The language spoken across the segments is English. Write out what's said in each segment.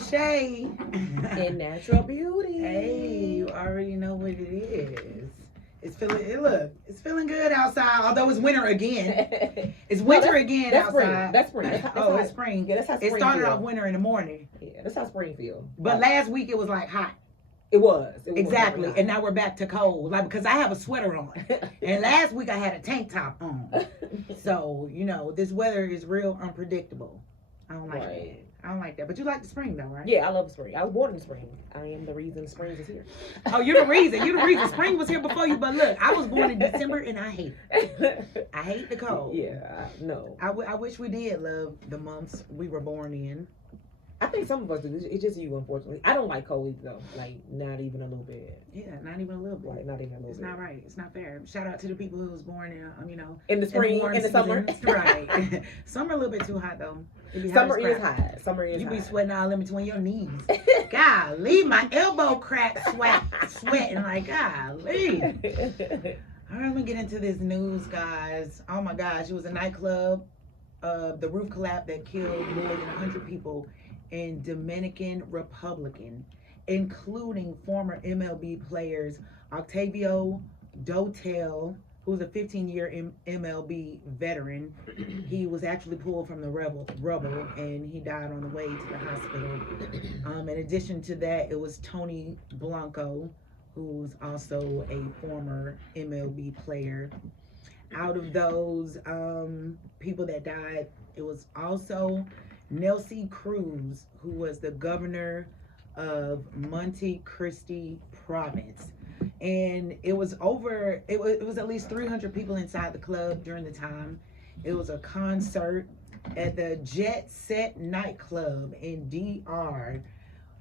Shay. And natural beauty. Hey, you already know what it is. It's feeling good outside, although it's winter again. It's winter again outside. That's spring. It's spring. Yeah, that's how spring It started feel. off winter in the morning. Yeah, that's how spring feels. But last week it was like hot. It was Exactly. And now we're back to cold. Like, because I have a sweater on. And last week I had a tank top on. So, this weather is real unpredictable. I don't like that. I don't like that. But you like the spring though, right? Yeah, I love spring. I was born in the spring. I am the reason spring is here. Oh, you're the reason. You're the reason spring was here before you. But look, I was born in December and I hate it. I hate the cold. Yeah, no. I wish we did love the months we were born in. I think some of us do. It's just you, unfortunately. I don't like cold either, though. Like, not even a little bit. Yeah, not even a little bit. Like, not even a little bit. It's not right. It's not fair. Shout out to the people who was born in, in the spring, in the summer. Right. Summer a little bit too hot, though. Summer is hot. Summer is hot. You be sweating all in between your knees. Golly, my elbow crack sweating like, golly. All right, let me get into this news, guys. Oh, my gosh. It was a nightclub. The roof collapse that killed more than 100 people in Dominican Republic, including former MLB players Octavio Dotel, who's a 15-year MLB veteran. He was actually pulled from the rubble, and he died on the way to the hospital. In addition to that, it was Tony Blanco, who's also a former MLB player. Out of those people that died, it was also Nelson Cruz, who was the governor of Monte Cristi province. And it was at least 300 people inside the club during the time. It was a concert at the Jet Set nightclub in DR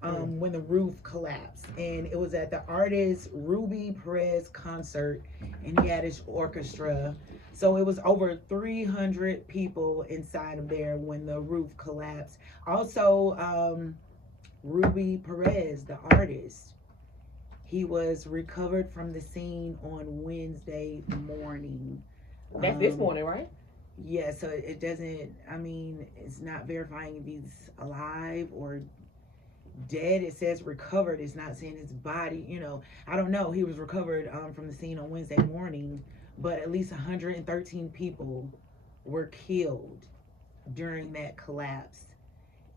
when the roof collapsed. And it was at the artist Ruby Perez concert, and he had his orchestra. So it was over 300 people inside of there when the roof collapsed. Also, Ruby Perez, the artist, he was recovered from the scene on Wednesday morning. That's this morning, right? Yeah, so it doesn't, it's not verifying if he's alive or dead. It says recovered. It's not saying his body, I don't know. He was recovered from the scene on Wednesday morning, but at least 113 people were killed during that collapse.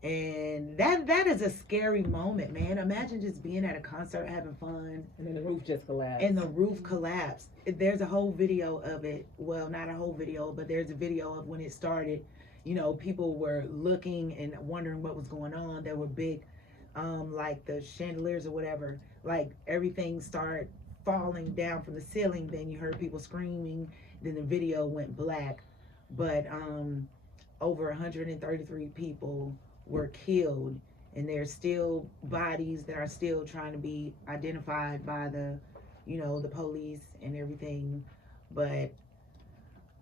And that is a scary moment, man. Imagine just being at a concert having fun, and then the roof just collapsed. And the roof collapsed. There's a whole video of it. Well, not a whole video, but there's a video of when it started. People were looking and wondering what was going on. There were big like the chandeliers or whatever, like everything started falling down from the ceiling. Then you heard people screaming. Then the video went black. But over 133 people were killed, and there's still bodies that are still trying to be identified by the police and everything. But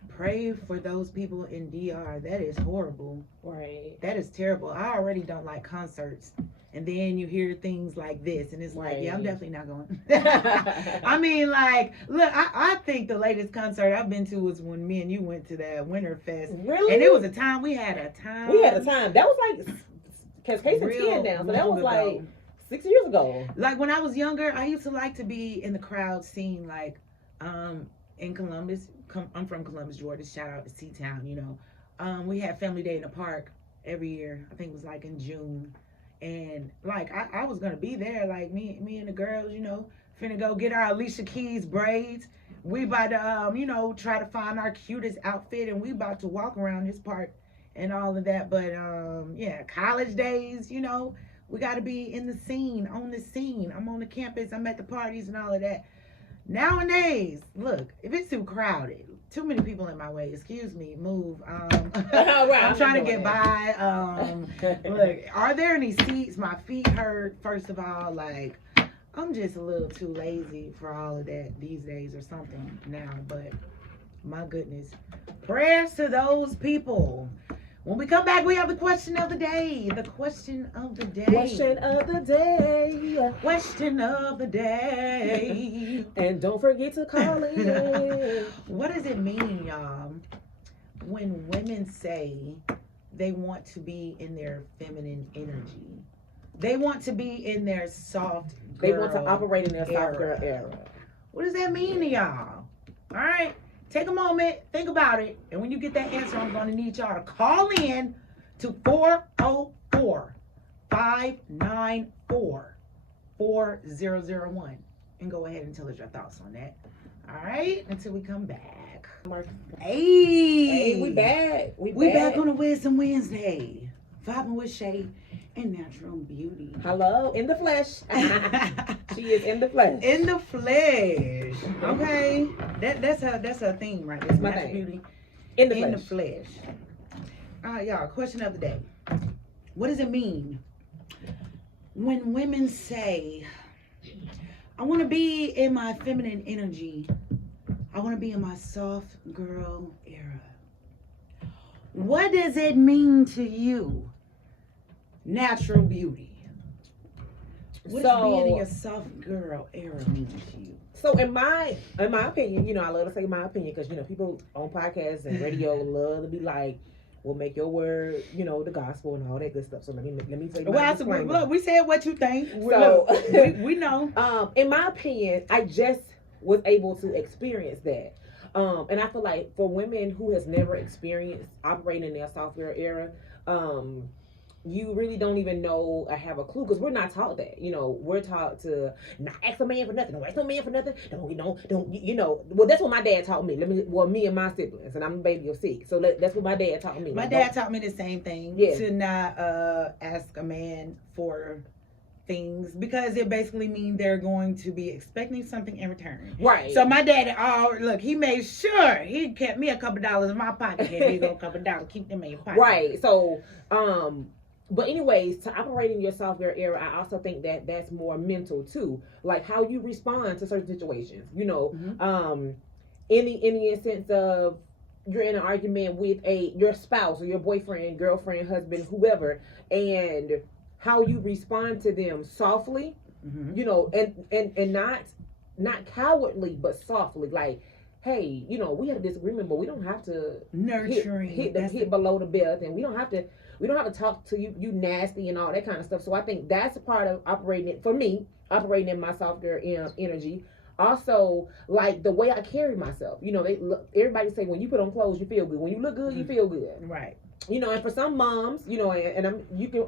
pray for those people in DR. That is horrible. Right. That is terrible. I already don't like concerts. And then you hear things like this, and it's like, yeah, I'm definitely not going. Look, I think the latest concert I've been to was when me and you went to that Winterfest. Really? And it was a time. We had a time. That was like, because Casey's 10 now, so that was like 6 years ago. Like, when I was younger, I used to like to be in the crowd scene, like, in Columbus. I'm from Columbus, Georgia. Shout out to C-Town, we had Family Day in the park every year. I think it was like in June. And like I was gonna be there, like me and the girls, finna go get our Alicia Keys braids. We about to try to find our cutest outfit, and we about to walk around this park and all of that. But yeah, college days, we gotta be in the scene, on the scene. I'm on the campus, I'm at the parties and all of that. Nowadays, look, if it's too crowded, too many people in my way, excuse me, move. I'm trying to get by. Look, are there any seats? My feet hurt, first of all. Like, I'm just a little too lazy for all of that these days or something now. But my goodness, prayers to those people. When we come back, we have the question of the day. The question of the day. Question of the day. Question of the day. And don't forget to call in. What does it mean, y'all, when women say they want to be in their feminine energy? They want to be in their soft girl. They want to operate in their soft girl era. What does that mean to y'all? All right. Take a moment, think about it, and when you get that answer, I'm going to need y'all to call in to 404-594-4001 and go ahead and tell us your thoughts on that. All right, until we come back. Hey, we back. We back on a Wisdom Wednesday. Vibing with Shay and Natural Beauty. Hello, in the flesh. She is in the flesh. In the flesh. Okay, that's her theme, right? It's my Natural thing. Beauty. In the In flesh. the flesh. All right, y'all. Question of the day. What does it mean when women say, "I want to be in my feminine energy. I want to be in my soft girl era"? What does it mean to you, Natural Beauty? What does being in your soft girl era mean to you? So in my opinion, you know, I love to say my opinion because, you know, people on podcasts and radio love to be like, "We'll make your word, you know, the gospel and all that good stuff." So let me say my disclaimer. Look, we said what you think. So we know. In my opinion, I just was able to experience that. And I feel like for women who has never experienced operating in their soft girl era, you really don't even know or have a clue because we're not taught that. You know, we're taught to not ask a man for nothing. Don't ask no man for nothing. Don't you know? Well, that's what my dad taught me. Me and my siblings, and I'm a baby of 6, so that's what my dad taught me. My dad taught me the same thing. Yeah. To not ask a man for things because it basically means they're going to be expecting something in return. Right. So my dad, look, he made sure he kept me a couple dollars in my pocket. Here you go, a couple dollars, keep them in your pocket. Right. So, but anyways, to operate in your soft girl era, I also think that that's more mental too, like how you respond to certain situations. You know, any sense of you're in an argument with your spouse or your boyfriend, girlfriend, husband, whoever, and how you respond to them softly, you know, and not cowardly, but softly, like, hey, you know, we had a disagreement, but we don't have to nurturing hit below the belt, and we don't have to talk to you nasty and all that kind of stuff. So I think that's a part of operating in my soft girl energy. Also, like the way I carry myself, you know, everybody say when you put on clothes, you feel good. When you look good, you feel good. Right. You know, and for some moms, you know, and you can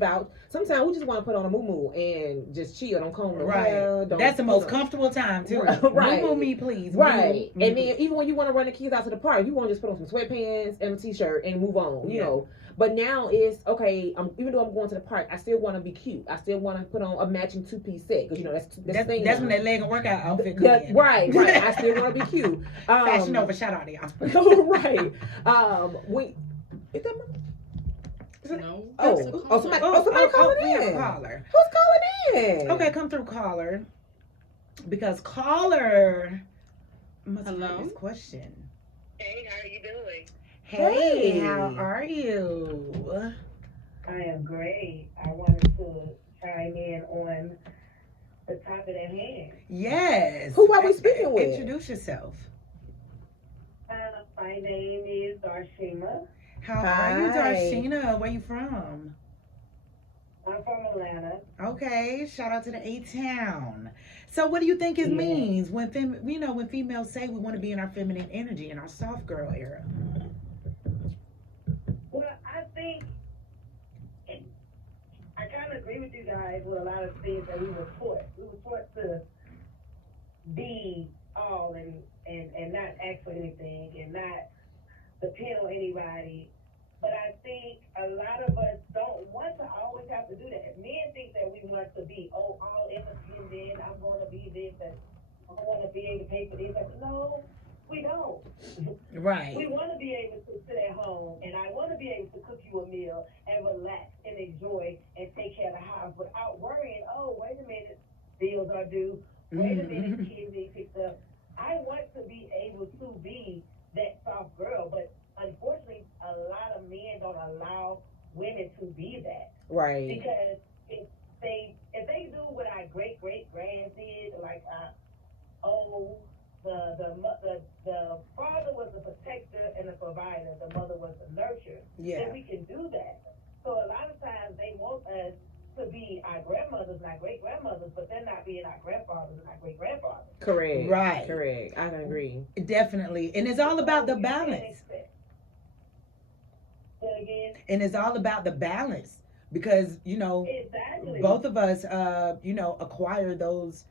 vouch. Sometimes we just want to put on a moo and just chill. Don't comb the hair. That's the most comfortable time too. Right. Moo me, please. Right. And then even when you want to run the kids out to the park, you want to just put on some sweatpants and a t-shirt and move on. You know. But now it's okay. Even though I'm going to the park, I still want to be cute. I still want to put on a matching 2-piece set because you know that's when that leg and workout outfit comes in. Right. I still want to be cute. Fashion over. Shout out to y'all. Right. Is that my... No. Somebody calling in. We have a caller. Who's calling in? Okay, come through, caller. Because caller must have this question. Hey, how are you doing? Hey, how are you? I am great. I wanted to chime in on the topic at hand. Yes. Who are we speaking with? Introduce yourself. My name is Darshima. How are you, Darshina? Where you from? I'm from Atlanta. Okay, shout out to the A-Town. So what do you think it means when females say we want to be in our feminine energy, in our soft girl era? Well, I think I kind of agree with you guys with a lot of things that we were taught. We were taught to be all and not ask for anything and not depend on anybody. But I think a lot of us don't want to always have to do that. Men think that we want to be, all independent. I'm going to be this and I want to be able to pay for this. No, we don't. Right. We want to be able to sit at home and I want to be able to cook you a meal and relax and enjoy and take care of the house without worrying, oh, wait a minute, bills are due. Wait a minute, kids need picked up. I want to be able to be that soft girl, but unfortunately, a lot of men don't allow women to be that. Right. Because if they do what our great grands did, like the father was the protector and the provider, the mother was the nurturer. Yeah. Then we can do that. So a lot of times they want us to be our grandmothers and our great grandmothers, but they're not being our grandfathers and our great grandfathers. Correct. Right. Correct. I can agree. Definitely. And it's all about the So you can't balance. expect- Say again? And it's all about the balance because, you know, Exactly. both of us, you know, acquire those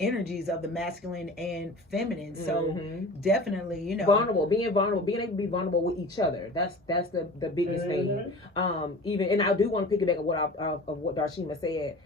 energies of the masculine and feminine. So Mhm. definitely, you know, being vulnerable, being able to be vulnerable with each other. That's the biggest thing. Even, and I do want to piggyback of what Darshima said.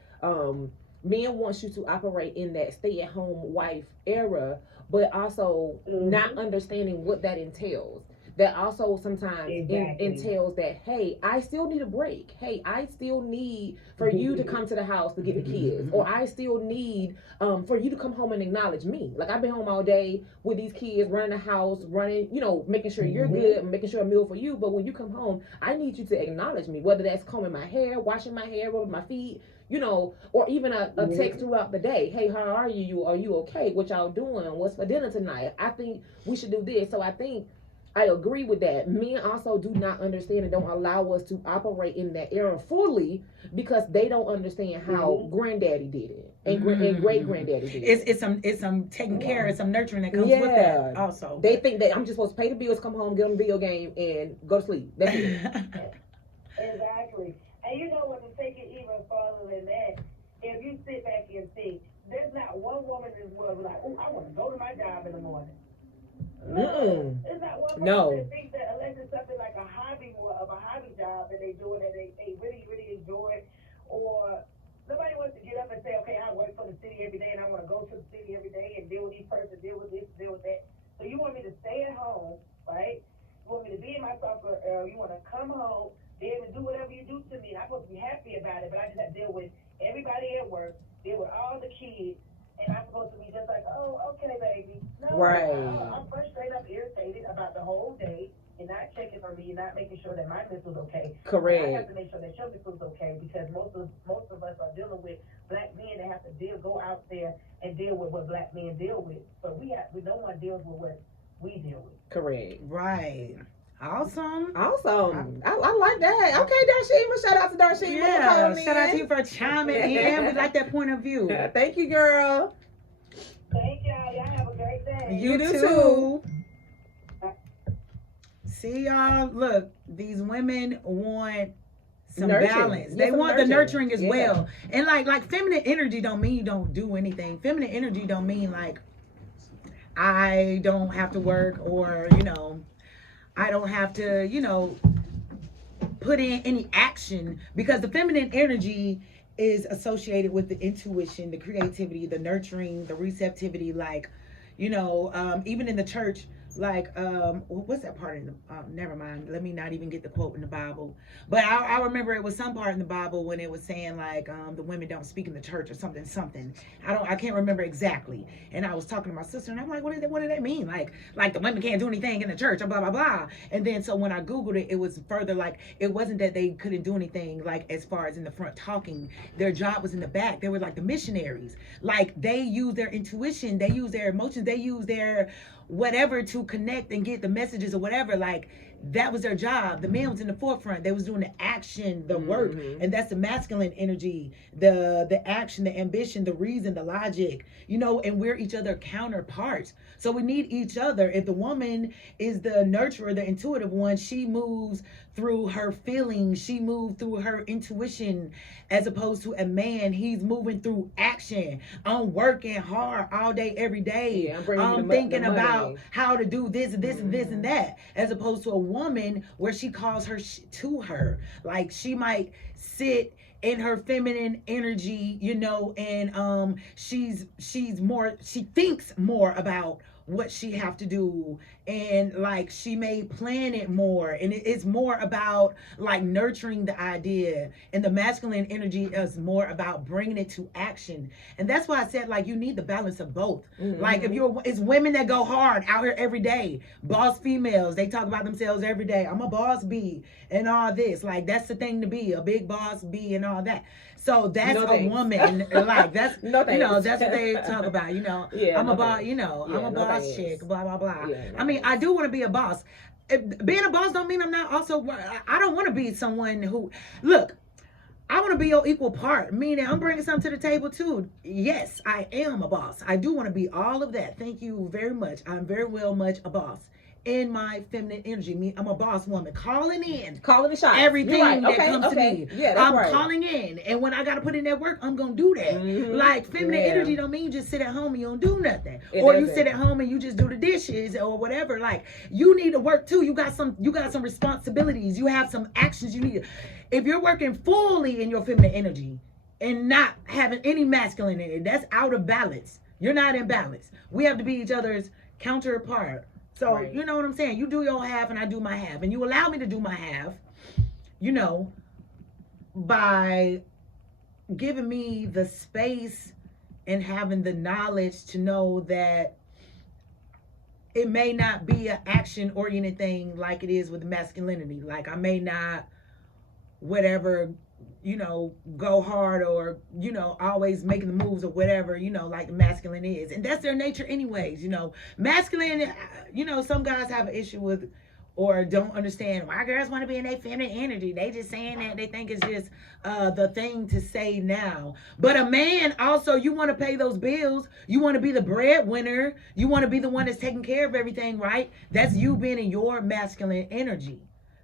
Men wants you to operate in that stay-at-home wife era, but also not understanding what that entails. That also sometimes entails that, hey, I still need a break. Hey, I still need for you to come to the house to get the kids, or I still need for you to come home and acknowledge me. Like, I've been home all day with these kids, running the house, running, you know, making sure you're good, making sure a meal for you. But when you come home, I need you to acknowledge me, whether that's combing my hair, washing my hair, rubbing my feet, you know, or even a text throughout the day. Hey, how are you? Are you okay? What y'all doing? What's for dinner tonight? I think we should do this. So I think I agree with that. Men also do not understand and don't allow us to operate in that era fully because they don't understand how granddaddy did it and great granddaddy did it. It's some taking care, it's some nurturing that comes with that also. They think that I'm just supposed to pay the bills, come home, get on the video game, and go to sleep. That's it. Exactly. And you know what, to take it even further than that, if you sit back and think, there's not one woman in this world who's like, oh, I want to go to my job in the morning. No, it's not one person that thinks that unless it's something like a hobby, more of a hobby job that they do and that they really, really enjoy, or nobody wants to get up and say, okay, I work for the city every day and I want to go to the city every day and deal with each person, deal with this, deal with that. So you want me to stay at home, right? You want me to be in my software, you want to come home, be able to do whatever you do to me, and I'm supposed to be happy about it, but I just have to deal with everybody at work, deal with all the kids, and I'm supposed to be just like, oh, okay, baby. No, I'm frustrated, I'm irritated about the whole day. You're not checking on me, you're not making sure that my mental's okay. Correct. I have to make sure that your mental's okay because most of us are dealing with black men that have to go out there and deal with what black men deal with. But no one deals with what we deal with. Correct. Right. Awesome. I like that. Okay, Darshima. Shout out to Darshima. Yeah, shout out to you for chiming in. We like that point of view. Thank you, girl. Thank y'all. Y'all have a great day. You too. See, y'all, look, these women want some balance. They want the nurturing as well. And like feminine energy don't mean you don't do anything. Feminine energy don't mean like I don't have to work or, you know, I don't have to, you know, put in any action because the feminine energy is associated with the intuition, the creativity, the nurturing, the receptivity, like, you know, even in the church, like, what's that part in the, never mind, let me not even get the quote in the Bible, but I remember it was some part in the Bible when it was saying like, the women don't speak in the church or something, I can't remember exactly, and I was talking to my sister, and I'm like, what did that mean, like the women can't do anything in the church, blah, blah, blah, and then so when I Googled it, it was further like, it wasn't that they couldn't do anything, like, as far as in the front talking, their job was in the back, they were like the missionaries, like, they use their intuition, they use their emotions, they use their whatever to connect and get the messages or whatever, like that was their job. The man was in the forefront, they was doing the action, the work, and that's the masculine energy, the action, the ambition, the reason, the logic, you know, and we're each other counterparts, so we need each other. If the woman is the nurturer, the intuitive one, she moves through her feelings, she moves through her intuition, as opposed to a man, he's moving through action. I'm working hard all day, every day. I'm thinking about how to do this and this and this and that, as opposed to a woman where she calls her to her. Like, she might sit in her feminine energy, you know, and she thinks more about what she have to do, and like she may plan it more, and it's more about like nurturing the idea, and the masculine energy is more about bringing it to action. And that's why I said, like, you need the balance of both. Like, if it's women that go hard out here every day, boss females, they talk about themselves every day, I'm a boss bee and all this, like that's the thing to be, a big boss bee and all that. So that's a woman, like that's you know, that's what they talk about, you know. I'm a boss, you know, I'm a boss chick, blah blah blah. I mean, I do want to be a boss. Being a boss don't mean I'm not also, I don't want to be someone who, look, I want to be your equal part, meaning I'm bringing something to the table too. Yes, I am a boss. I do want to be all of that. Thank you very much. I'm very well much a boss in my feminine energy. Me, I'm a boss woman, calling Calling the shots. everything Right. that Okay, comes to me. Yeah, that's I'm right. calling in, and when I gotta put in that work, I'm gonna do that. Like feminine energy don't mean just sit at home and you don't do nothing, or you sit at home and you just do the dishes or whatever. Like you need to work too. You got some responsibilities. You have some actions you need. If you're working fully in your feminine energy and not having any masculine in it, that's out of balance. You're not in balance. We have to be each other's counterpart. So, right. You know what I'm saying? You do your half and I do my half. And you allow me to do my half, you know, by giving me the space and having the knowledge to know that it may not be an action oriented thing like it is with masculinity. Like I may not, whatever, you know, go hard or, you know, always making the moves or whatever, you know, like the masculine is. And that's their nature anyways, you know. Masculine, you know, some guys have an issue with or don't understand why girls want to be in their feminine energy. They just saying that they think it's just the thing to say now. But a man also, you want to pay those bills. You want to be the breadwinner. You want to be the one that's taking care of everything, right? That's you being in your masculine energy.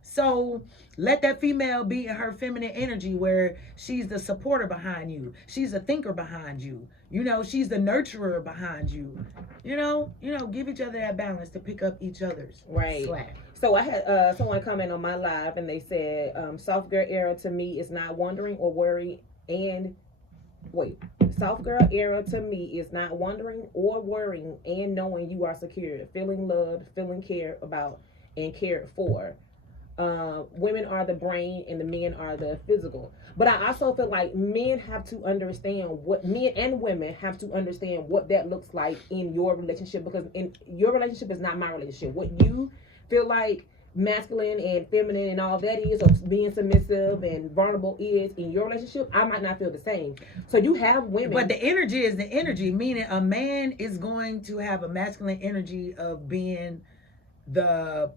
So let that female be in her feminine energy where she's the supporter behind you. She's the thinker behind you. You know, she's the nurturer behind you. You know, give each other that balance to pick up each other's slack. So I had someone comment on my live and they said, soft girl era to me is not wondering or worry and soft girl era to me is not wondering or worrying and knowing you are secure, feeling loved, feeling cared about and cared for. Women are the brain and the men are the physical. But I also feel like men have to understand men and women have to understand what that looks like in your relationship, because in your relationship is not my relationship. What you feel like masculine and feminine and all that is, or being submissive and vulnerable is in your relationship, I might not feel the same. So you have women. But the energy is the energy, meaning a man is going to have a masculine energy of being the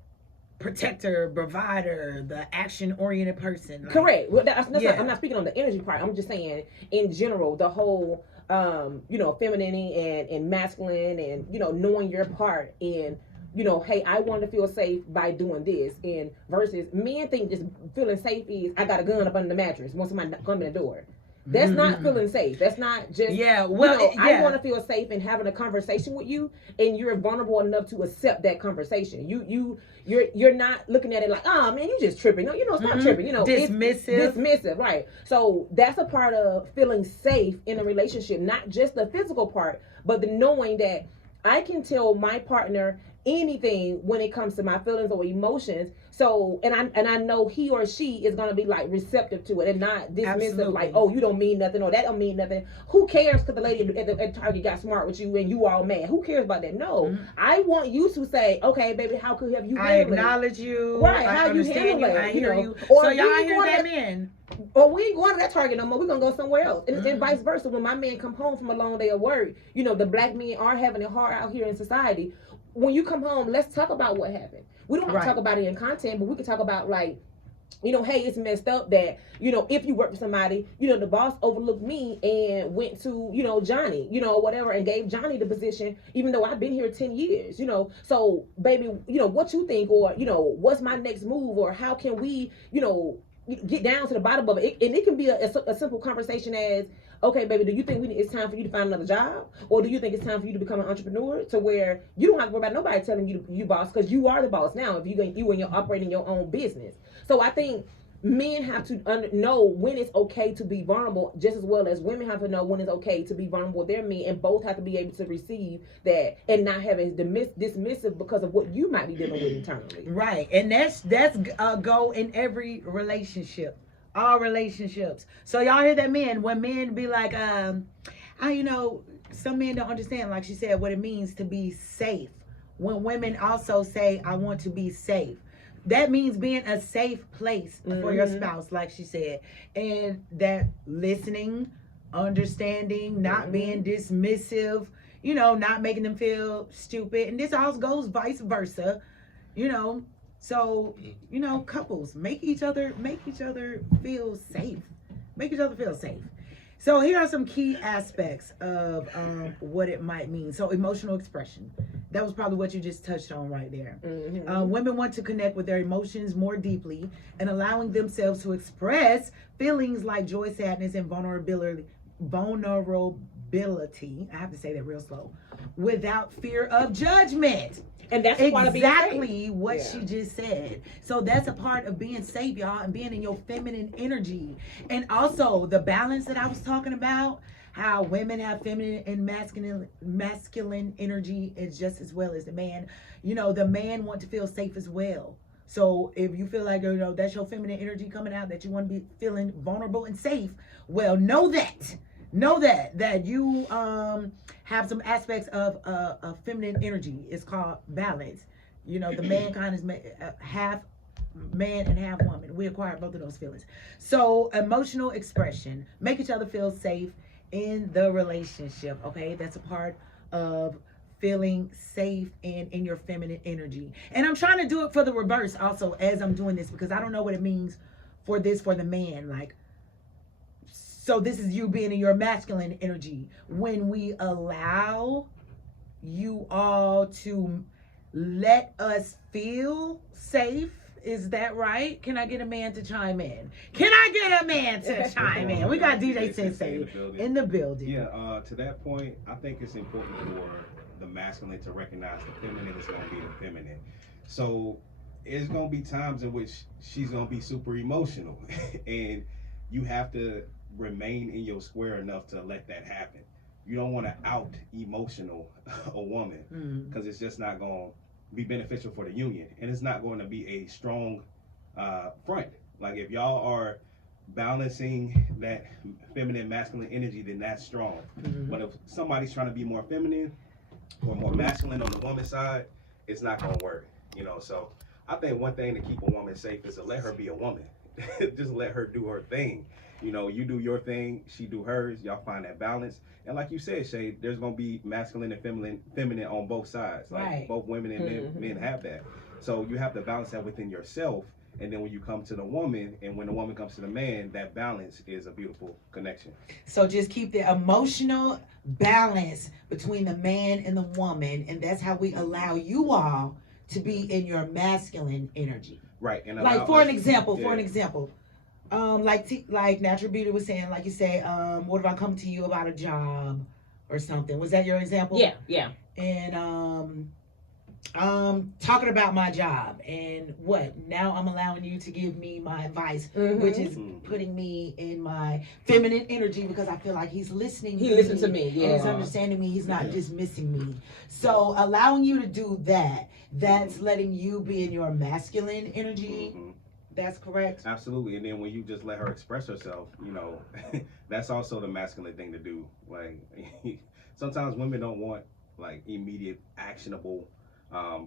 protector, provider, the action-oriented person. Like, correct. Well, that's not, I'm not speaking on the energy part. I'm just saying in general, the whole, you know, femininity and masculine and, you know, knowing your part in, you know, hey, I want to feel safe by doing this. And versus men think just feeling safe is I got a gun up under the mattress once somebody come in the door. That's not feeling safe. That's not just, I want to feel safe in having a conversation with you, and you're vulnerable enough to accept that conversation. You're not looking at it like, oh man, you just tripping. No, you know, it's not tripping. You know, dismissive, right? So that's a part of feeling safe in a relationship, not just the physical part, but the knowing that I can tell my partner anything when it comes to my feelings or emotions. So, and I know he or she is gonna be like receptive to it and not dismissive. Absolutely. Like, oh, you don't mean nothing or that don't mean nothing. Who cares? Because the lady at Target got smart with you and you all mad. Who cares about that? No, I want you to say, okay, baby, how could have you? I acknowledge you. Right? How you handle it? I hear you. Or so y'all hear that, man? Or we ain't going to that Target no more. We're gonna go somewhere else, and vice versa. When my man come home from a long day of work, you know, the black men are having it hard out here in society. When you come home, let's talk about what happened. We don't have to talk about it in content, but we can talk about, like, you know, hey, it's messed up that, you know, if you work for somebody, you know, the boss overlooked me and went to, you know, Johnny, you know, whatever, and gave Johnny the position, even though I've been here 10 years, you know. So, baby, you know, what you think, or, you know, what's my next move, or how can we, you know, get down to the bottom of it. And it can be a simple conversation as, okay, baby, do you think it's time for you to find another job? Or do you think it's time for you to become an entrepreneur, to where you don't have to worry about nobody telling you boss, because you are the boss now if you're operating your own business. So I think men have to know when it's okay to be vulnerable, just as well as women have to know when it's okay to be vulnerable with their men, and both have to be able to receive that and not having dismissive because of what you might be dealing with internally. Right, and that's a goal in every relationship, all relationships. So y'all hear that, men? When men be like, you know, some men don't understand, like she said, what it means to be safe. When women also say, I want to be safe. That means being a safe place for your spouse, like she said. And that listening, understanding, not being dismissive, you know, not making them feel stupid. And this also goes vice versa, you know. So, you know, couples, make each other feel safe. Make each other feel safe. So here are some key aspects of what it might mean. So emotional expression. That was probably what you just touched on right there. Women want to connect with their emotions more deeply and allowing themselves to express feelings like joy, sadness, and vulnerability. I have to say that real slow. Without fear of judgment. And that's exactly what she just said. So that's a part of being safe, y'all, and being in your feminine energy. And also the balance that I was talking about, how women have feminine and masculine energy is just as well as the man. You know, the man wants to feel safe as well. So if you feel like, you know, that's your feminine energy coming out, that you want to be feeling vulnerable and safe, well, know that you have some aspects of feminine energy. It's called balance. You know, the mankind is half man and half woman. We acquire both of those feelings. So emotional expression, make each other feel safe in the relationship. Okay, that's a part of feeling safe and in your feminine energy. And I'm trying to do it for the reverse also as I'm doing this, because I don't know what it means for the man. Like, so this is you being in your masculine energy. When we allow you all to let us feel safe, is that right? Can I get a man to chime in? Can I get a man to chime in? We got DJ Sensei in the building. Yeah, to that point, I think it's important for the masculine to recognize the feminine is going to be the feminine. So it's going to be times in which she's going to be super emotional and you have to remain in your square enough to let that happen. You don't want to out emotional a woman, because it's just not going to be beneficial for the union, and it's not going to be a strong front. Like if y'all are balancing that feminine masculine energy, then that's strong. But if somebody's trying to be more feminine or more masculine on the woman's side, it's not going to work, you know. So I think one thing to keep a woman safe is to let her be a woman. Just let her do her thing. You know, you do your thing, she do hers, y'all find that balance. And like you said, Shay, there's gonna be masculine and feminine on both sides. Like right. Both women and men have that. So you have to balance that within yourself. And then when you come to the woman and when the woman comes to the man, that balance is a beautiful connection. So just keep the emotional balance between the man and the woman, and that's how we allow you all to be in your masculine energy. Right. And like for an example, like Natural Beauty was saying, like you say, what if I come to you about a job or something? Was that your example? Yeah. And talking about my job, and what now I'm allowing you to give me my advice, which is putting me in my feminine energy, because I feel like he's listening. He listens to me. Yeah, he's understanding me. He's not dismissing me. So allowing you to do that, that's letting you be in your masculine energy. That's correct. Absolutely. And then when you just let her express herself, you know, that's also the masculine thing to do. Like sometimes women don't want like immediate actionable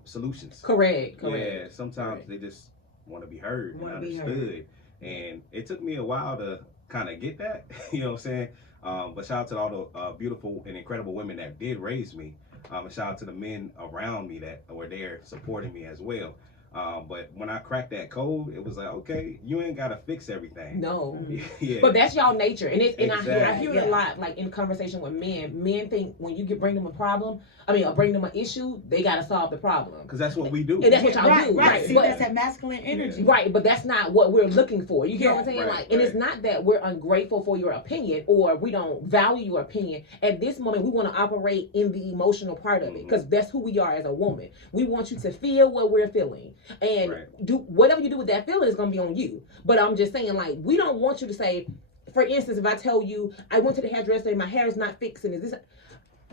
solutions. Correct. Yeah, sometimes they just want to be heard and understood. And it took me a while to kind of get that, you know what I'm saying? But shout out to all the beautiful and incredible women that did raise me. And shout out to the men around me that were there supporting me as well. But when I cracked that code, it was like, okay, you ain't gotta fix everything. No. Yeah. But that's y'all nature, and Exactly. I hear it a lot, like in conversation with men. Men think when you bring them a problem, or bring them an issue, they gotta solve the problem. Because that's what we do. And that's what y'all do. Right. See, but, that's that masculine energy. Right, but that's not what we're looking for. You get what I'm saying? Right, And it's not that we're ungrateful for your opinion or we don't value your opinion. At this moment, we want to operate in the emotional part of it, because that's who we are as a woman. We want you to feel what we're feeling, and do whatever you do with that feeling is gonna be on you. But I'm just saying, like, we don't want you to say, for instance, if I tell you I went to the hairdresser and my hair is not fixing, is this?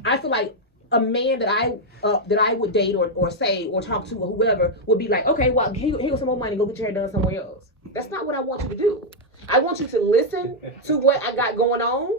I feel like a man that I would date or say or talk to or whoever would be like, okay, well, here goes some more money, go get your hair done somewhere else. That's not what I want you to do. I want you to listen to what I got going on,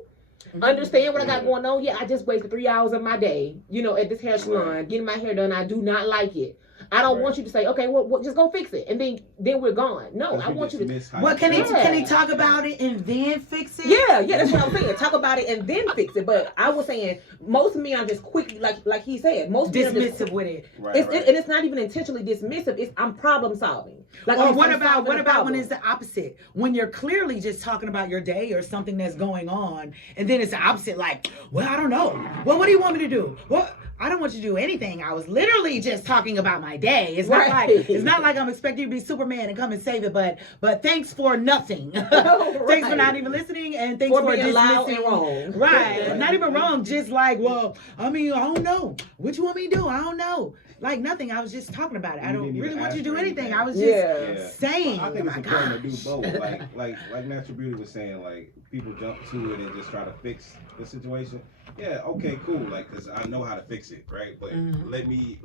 understand what I got going on. Yeah, I just wasted 3 hours of my day, at this hair salon, getting my hair done. I do not like it. I don't Right. want you to say, okay, well, just go fix it, and then we're gone. No, 'Cause I you want you to. dismiss how Well, you can he feel. can he talk about it and then fix it? Yeah, that's what I'm saying. Talk about it and then fix it. But I was saying most men are just quickly, like he said, most men are just Dismissive with it. Right, and right. it's not even intentionally dismissive. It's I'm problem solving. Like, Or I'm what solving about a when problem. it's the opposite? When you're clearly just talking about your day or something that's going on, and then it's the opposite. Like, well, I don't know. Well, what do you want me to do? Well, I don't want you to do anything. I was literally just talking about my day. It's not Right. like I'm expecting you to be Superman and come and save it. But thanks for nothing. Thanks for Right. not even listening, and thanks for being loud dismissing. and wrong. Right. Right. Not even wrong. Just like, well, I mean, I don't know. What you want me to do? I don't know. Like nothing. I was just talking about it. I You don't didn't really even want you to ask do for anything. anything. I was just Yeah. saying. I think it's oh my important to do gosh. both. Like Natural Beauty was saying, like people jump to it and just try to fix the situation. Yeah, okay, cool. Like, cause I know how to fix it, right? But Mhm.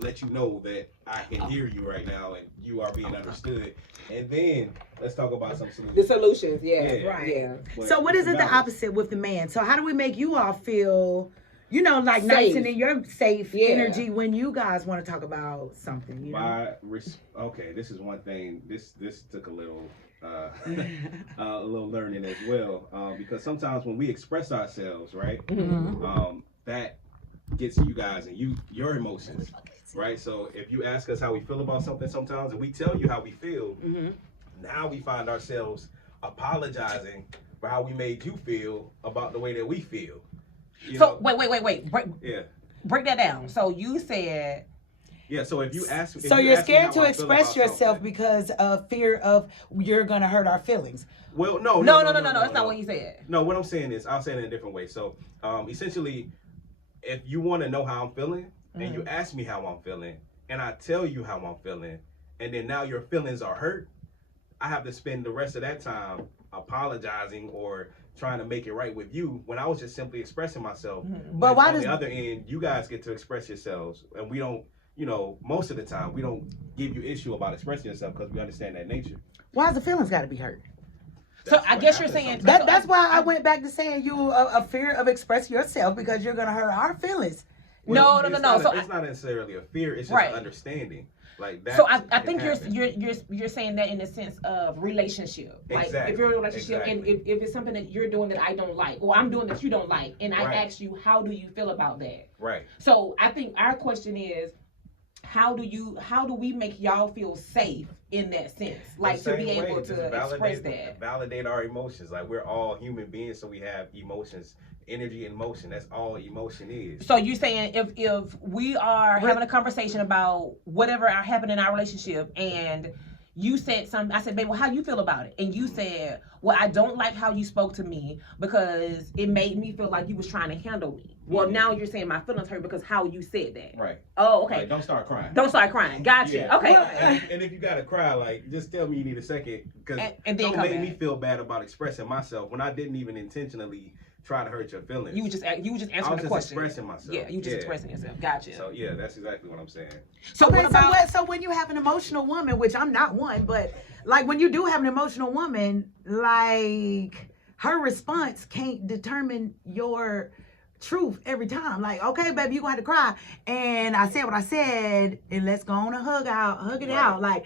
let you know that I can hear you right now and you are being understood. And then let's talk about some solutions. The solutions, yeah, Yeah. Right. yeah. But So what it's is it the balance. opposite with the man? So how do we make you all feel, like Safe. nice and in your safe Yeah. energy when you guys want to talk about something? Okay, this is one thing. This took a little learning as well, because sometimes when we express ourselves, right, Mhm. that gets you guys and your emotions, right? So if you ask us how we feel about something sometimes, and we tell you how we feel, Mhm. now we find ourselves apologizing for how we made you feel about the way that we feel. You So know? wait. Break that down. So you said Yeah. So if you ask, So if you you're ask me scared how to I feel express about yourself something- because of fear of you're gonna hurt our feelings. Well, no. That's not what he said. No, what I'm saying is, I'll say it in a different way. So, essentially, if you want to know how I'm feeling, and you ask me how I'm feeling, and I tell you how I'm feeling, and then now your feelings are hurt, I have to spend the rest of that time apologizing or trying to make it right with you when I was just simply expressing myself. But And why on does the other end, you guys get to express yourselves, and we don't. Most of the time, we don't give you issue about expressing yourself because we understand that nature. why does the feelings got to be hurt? So That's I what guess you're happens saying sometimes. That's why I went back to saying you a fear of expressing yourself because you're gonna hurt our feelings. No. It's So it's not necessarily a fear. It's just Right. an understanding. Like that. So I can think happen. you're saying that in the sense of relationship. Like Exactly, if you're in a relationship and exactly. if it's something that you're doing that I don't like, or I'm doing that you don't like, and I Right. ask you, how do you feel about that? Right. So I think our question is, how do we make y'all feel safe in that sense? Like The to be same way, able just to express that. Validate our emotions. Like we're all human beings, so we have emotions, energy and motion. That's all emotion is. So you saying if we are having a conversation about whatever happened in our relationship and you said something, I said, babe, well, how you feel about it? And you said, well, I don't like how you spoke to me because it made me feel like you was trying to handle me. Well, now you're saying my feelings hurt because how you said that. Right. Oh, okay. Like, don't start crying. Don't start crying. Gotcha. Yeah. Okay. And if you gotta cry, like just tell me you need a second, because And then don't come make back. me feel bad about expressing myself when I didn't even intentionally try to hurt your feelings. You were just I answering was the just question. expressing myself. Yeah, you just expressing yourself. Gotcha. So yeah, that's exactly what I'm saying. So Okay, what about so when you have an emotional woman, which I'm not one, but like when you do have an emotional woman, like her response can't determine your truth every time. Like, okay, baby, you gonna have to cry, and I said what I said, and let's go on and hug it Right. out. Like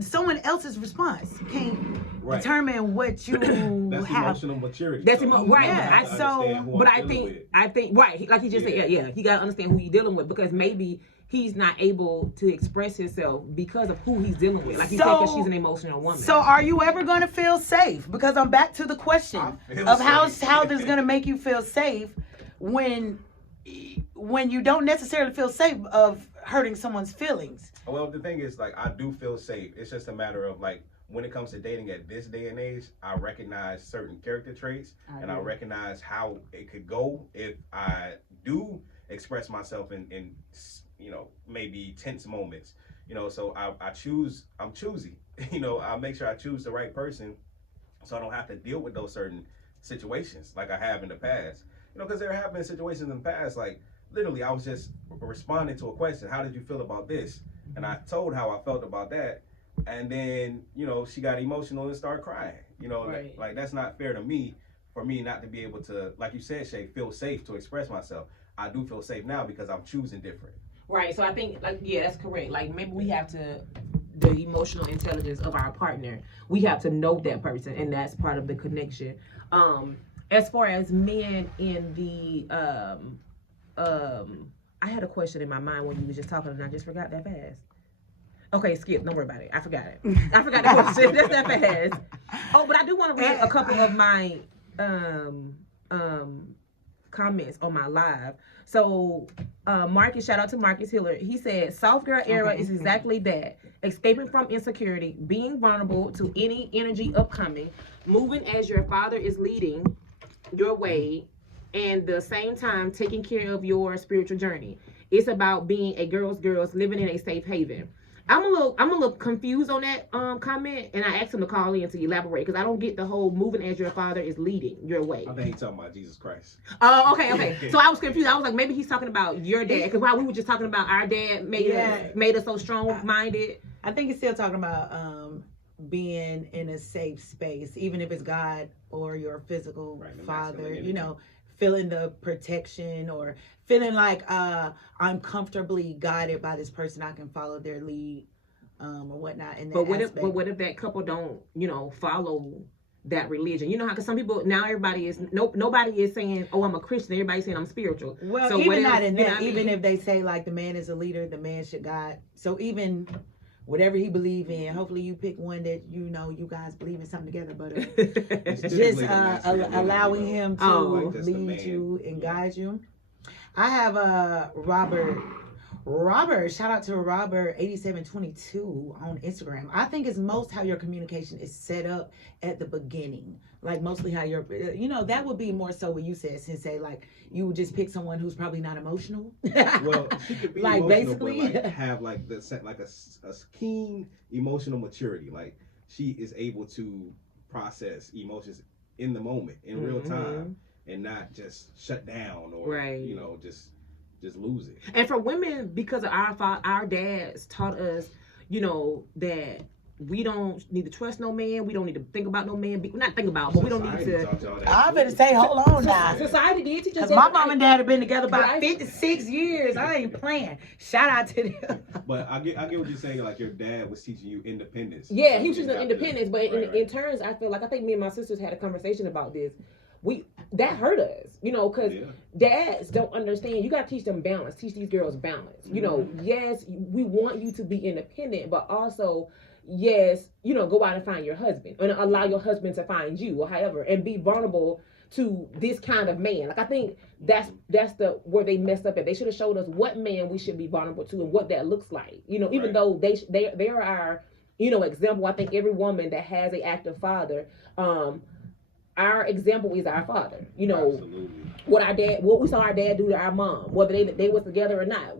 someone else's response can't Right. determine what you That's have. emotional maturity. That's So right. I have to So- understand who But I'm I dealing think with. right, like he just said, yeah, he gotta understand who he's dealing with because maybe he's not able to express himself because of who he's dealing with. Like he said, because she's an emotional woman. So are you ever going to feel safe? Because I'm back to the question I feel of how safe. this is going to make you feel safe when you don't necessarily feel safe of hurting someone's feelings. Well, the thing is, like, I do feel safe. It's just a matter of like when it comes to dating at this day and age, I recognize certain character traits and I recognize how it could go if I do express myself in maybe tense moments. So I'm choosy. I make sure I choose the right person so I don't have to deal with those certain situations like I have in the past. Because there have been situations in the past, like literally I was just responding to a question, how did you feel about this? And I told how I felt about that. And then, she got emotional and started crying. Right. Like that's not fair to me, for me not to be able to, like you said, Shay, feel safe to express myself. I do feel safe now because I'm choosing different. Right. So I think, like, yeah, that's correct. Like, maybe we have to, the emotional intelligence of our partner, we have to know that person, and that's part of the connection. As far as men in the, I had a question in my mind when you were just talking, and I just forgot that fast. Okay, skip. Don't worry about it. I forgot it. I forgot the question. That's that fast. Oh, but I do want to read a couple of my comments on my live. So Marcus, shout out to Marcus Hiller. He said, soft girl era is exactly that. Escaping from insecurity, being vulnerable to any energy upcoming, moving as your father is leading your way, and the same time taking care of your spiritual journey. It's about being a girl's living in a safe haven. I'm a little confused on that comment, and I asked him to call in to elaborate, because I don't get the whole moving as your father is leading your way. I think he's talking about Jesus Christ. Oh, okay. So I was confused. I was like, maybe he's talking about your dad, because while we were just talking about our dad made us so strong-minded. I think he's still talking about being in a safe space, even if it's God or your physical father, you know, feeling the protection or feeling like I'm comfortably guided by this person, I can follow their lead or whatnot. In that but what if that couple don't, you know, follow that religion? You know how, because some people now, everybody is nobody is saying, oh, I'm a Christian. Everybody's saying I'm spiritual. Well, so even not in that, even if they say like the man is a leader, the man should guide. So even whatever he believe in, hopefully you pick one that you know you guys believe in something together, but just allowing him to lead you and guide you. I have Robert, shout out to Robert8722 on Instagram. I think it's most how your communication is set up at the beginning. Like mostly how you're, you know, that would be more so what you said, Sensei. Like you would just pick someone who's probably not emotional. Well, she could be like emotional, basically but like have like the set like a keen emotional maturity. Like she is able to process emotions in the moment, in real time, and not just shut down or you know just lose it. And for women, because of our dads taught us, you know, that we don't need to trust no man. We don't need to think about no man. Not think about, but we don't need to. I'm gonna say, hold on now. Society did teach us. Because my mom and dad have been together about 56 years. I ain't playing. Shout out to them. But I get what you're saying. Like your dad was teaching you independence. Yeah, he was teaching independence. But in turns, I feel like, I think me and my sisters had a conversation about this. That hurt us, you know, because dads don't understand. You got to teach them balance. Teach these girls balance. You know, yes, we want you to be independent, but also, yes, you know, go out and find your husband and allow your husband to find you, or however, and be vulnerable to this kind of man. Like I think that's where they messed up at. They should have showed us what man we should be vulnerable to and what that looks like. You know, even though they're our, you know, example. I think every woman that has an active father, our example is our father. You know, what we saw our dad do to our mom, whether they was together or not.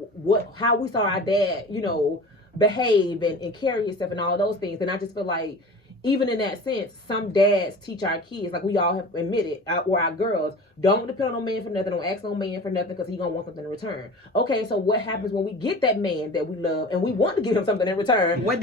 How we saw our dad, you know, behave and carry yourself and all those things. And I just feel like, even in that sense, some dads teach our kids, like we all have admitted, or our girls, don't depend on no man for nothing, don't ask no man for nothing, because he gonna want something in return. Okay, so what happens when we get that man that we love and we want to give him something in return? Well,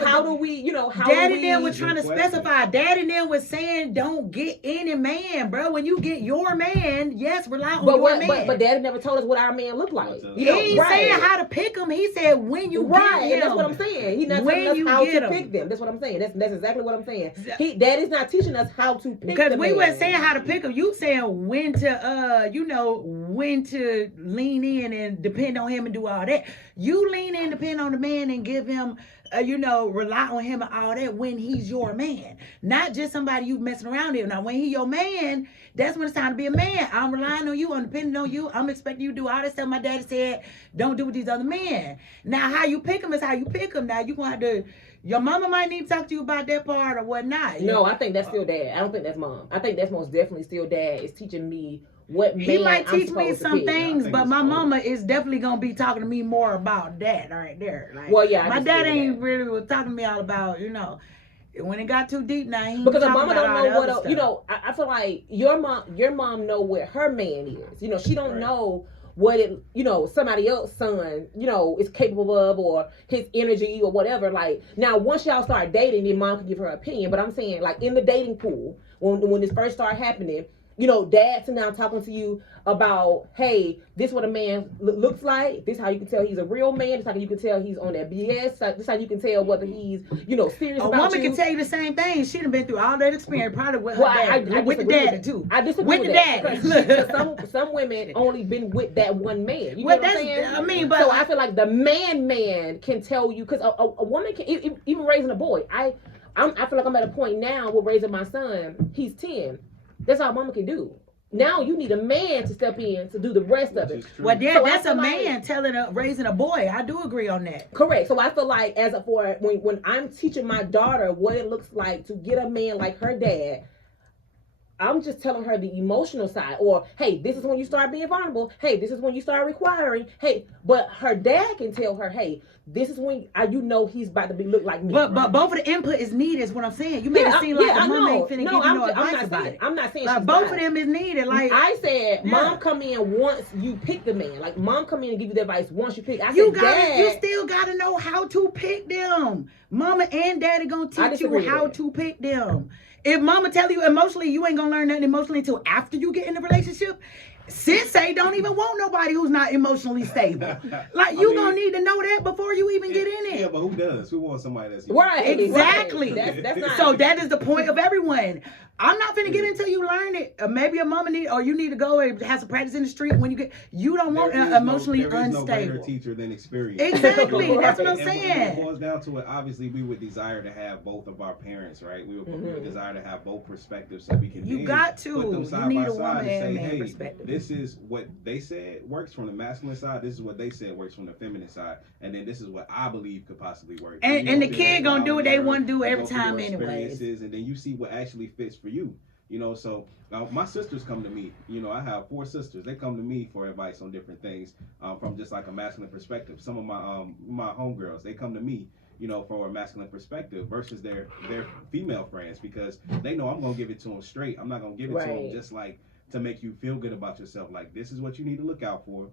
how do we, you know, Daddy then was trying to specify. Daddy then was saying, don't get any man, bro. When you get your man, yes, rely on your man. But Daddy never told us what our man looked like. He ain't saying how to pick him. He said when you get him. And that's what I'm saying. He's not telling us how to pick them. That's what I'm saying. That's exactly what I'm saying. Daddy's not teaching us how to pick them. Because we weren't saying how to pick them. You saying when to you know, when to lean in and depend on him and do all that. You lean in, depend on the man and give him you know, rely on him and all that when he's your man, not just somebody you messing around with. Now when he your man, that's when it's time to be a man. I'm relying on you, I'm depending on you, I'm expecting you to do all that stuff my daddy said don't do with these other men. Now how you pick them is how you pick them. Now you gonna have to, your mama might need to talk to you about that part or whatnot. No, I think that's still dad. I don't think that's mom. I think that's most definitely still dad is teaching me what man he might teach me some pick. things, but my mama is definitely gonna be talking to me more about that right there. Like, well, yeah, my dad ain't really was talking to me all about, you know, when it got too deep. Now he because a mama don't know what you know. I feel like your mom know where her man is. You know, she don't know what it, you know, somebody else's son, you know, is capable of, or his energy or whatever. Like now, once y'all start dating, your mom can give her opinion. But I'm saying, like in the dating pool, when this first started happening, dad sitting down talking to you about, hey, this what a man looks like. This how you can tell he's a real man. This how you can tell he's on that BS. This how you can tell whether he's, serious a about woman you. can tell you the same thing. She done been through all that experience, probably with her Well, dad, I with the disagree daddy too. I disagree With with the that. daddy. Because some women only been with that one man. You Well, know what I'm saying? I mean, but So I feel like the man can tell you, because a woman can, even raising a boy. I feel like I'm at a point now with raising my son. He's 10. That's all a woman can do. Now you need a man to step in to do the rest of it. well, yeah, So that's I a feel man raising a boy. I do agree on that. Correct. So I feel like when I'm teaching my daughter what it looks like to get a man like her dad, I'm just telling her the emotional side. Or, hey, this is when you start being vulnerable. Hey, this is when you start requiring. Hey, but her dad can tell her, hey, this is when he's about to look like me. But both of the input is needed, is what I'm saying. You made it seem like the mom ain't finna give you no advice about it. I'm not saying like, she's both not. of them is needed. Like I said, yeah. mom come in once you pick the man. Like, mom come in and give you the advice once you pick. you still gotta know how to pick them. Mama and daddy gonna teach you how to pick them. If mama tell you emotionally, you ain't gonna learn nothing emotionally until after you get in the relationship. Sensei don't even want nobody who's not emotionally stable. Like, gonna need to know that before you even get in it. Yeah, but who does? Who wants somebody that's right? Exactly. Right. That's not. So that is the point of everyone. I'm not finna get until you learn it. Maybe a mama you need to go and have some practice in the street when you don't want emotionally unstable. There is no greater teacher than experience. Exactly. That's what I'm saying. When it boils down to it, obviously we would desire to have both of our parents, right? We would desire to have both perspectives so we can got to put them side by side and say, hey, perspective. this is what they said works from the masculine side. This is what they said works from the feminine side. And then this is what I believe could possibly work. And the kid gonna do what they want to do every time anyway. And then you see what actually fits for you. So my sisters come to me. I have 4 sisters. They come to me for advice on different things from just like a masculine perspective. Some of my homegirls, they come to me, for a masculine perspective versus their female friends, because they know I'm gonna give it to them straight. I'm not gonna give it to them just like to make you feel good about yourself. Like, this is what you need to look out for,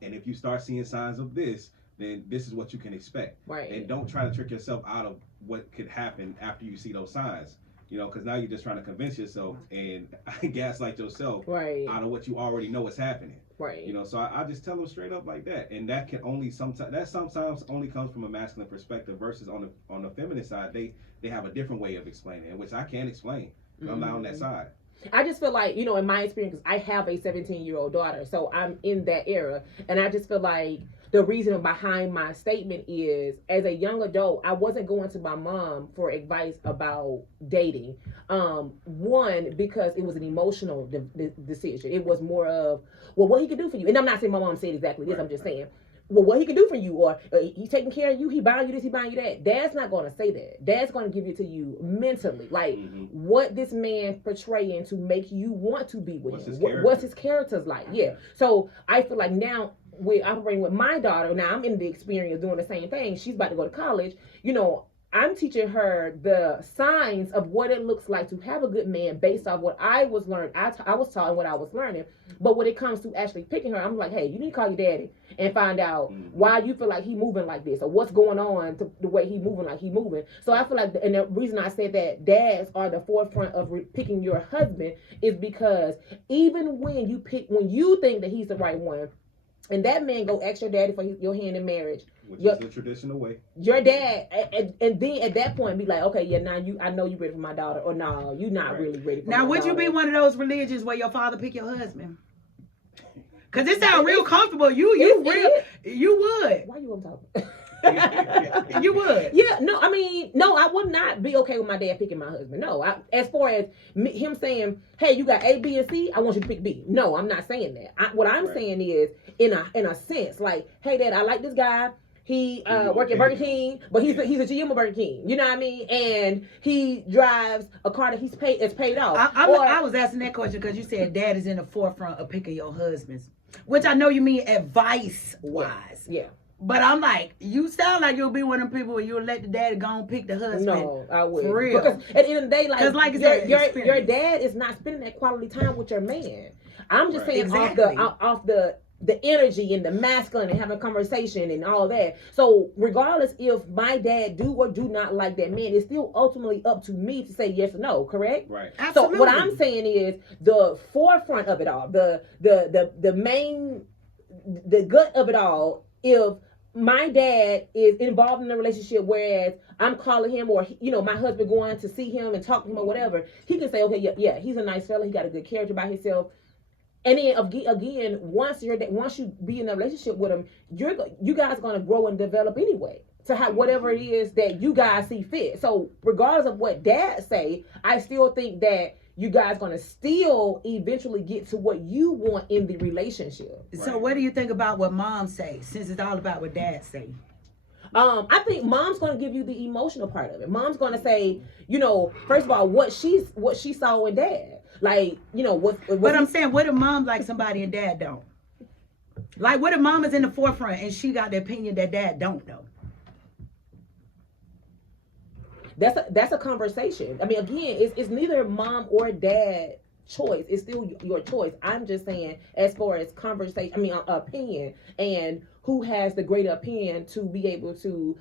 and if you start seeing signs of this, then this is what you can expect. Right. And don't try to trick yourself out of what could happen after you see those signs. Because now you're just trying to convince yourself and gaslight yourself out of what you already know is happening. Right. So I just tell them straight up like that, and that can only sometimes only comes from a masculine perspective versus on the feminine side, they have a different way of explaining it, which I can't explain. I'm not on that side. I just feel like, in my experience, I have a 17-year-old daughter, so I'm in that era, and I just feel like the reason behind my statement is, as a young adult, I wasn't going to my mom for advice about dating. One, because it was an emotional decision. It was more of, well, what he could do for you. And I'm not saying my mom said exactly this. I'm just saying, well, what he can do for you, or he's taking care of you, he buying you this, he buying you that. Dad's not going to say that. Dad's going to give it to you mentally. Like, what this man portraying to make you want to be with him. What's his character's like? Yeah. So I feel like now, we're operating with my daughter. Now I'm in the experience doing the same thing. She's about to go to college. I'm teaching her the signs of what it looks like to have a good man based off what I was learned. I was taught what I was learning. But when it comes to actually picking her, I'm like, hey, you need to call your daddy and find out why you feel like he moving like this, or what's going on to the way he moving like he moving. So I feel like, and the reason I said that dads are the forefront of picking your husband is because even when you think that he's the right one, and that man go ask your daddy for your hand in marriage, which is the traditional way. Your dad, and then at that point be like, okay, yeah, now I know you ready for my daughter, or no, you not really ready for my daughter. Now, would you be one of those religions where your father pick your husband? Cause it sounds real comfortable. You would. Why you talking? You would. Yeah, no, I mean, no, I would not be okay with my dad picking my husband. No, as far as him saying, hey, you got A, B, and C, I want you to pick B. No, I'm not saying that. What I'm saying is, in a sense, like, hey, Dad, I like this guy. He work at Burger King, but he's a GM of Burger King. You know what I mean? And he drives a car that it's paid off. I was asking that question because you said dad is in the forefront of picking your husbands, which I know you mean advice wise. Yeah. But I'm like, you sound like you'll be one of them people where you'll let the daddy go and pick the husband. No, I would. For real. Because at the end of the day, like your dad is not spending that quality time with your man. I'm just saying exactly. off the the energy and the masculine and having a conversation and all that. So regardless if my dad do or do not like that man, it's still ultimately up to me to say yes or no, correct? Right. Absolutely. So what I'm saying is the forefront of it all, the main, the gut of it all, if my dad is involved in a relationship, whereas I'm calling him, or my husband going to see him and talk to him or whatever, he can say, okay, yeah, he's a nice fella, he got a good character by himself. And then again, once you be in a relationship with him, you guys are gonna grow and develop anyway to have whatever it is that you guys see fit. So regardless of what dad say, I still think that you guys gonna still eventually get to what you want in the relationship. So what do you think about what mom say, since it's all about what dad say? I think mom's gonna give you the emotional part of it. Mom's gonna say, first of all, what she saw in dad. Like, what But I'm saying, what if mom like somebody and dad don't? Like, what if mom is in the forefront and she got the opinion that dad don't know? That's a conversation. I mean, again, it's neither mom or dad choice. It's still your choice. I'm just saying, as far as conversation, opinion, and who has the greater opinion to be able to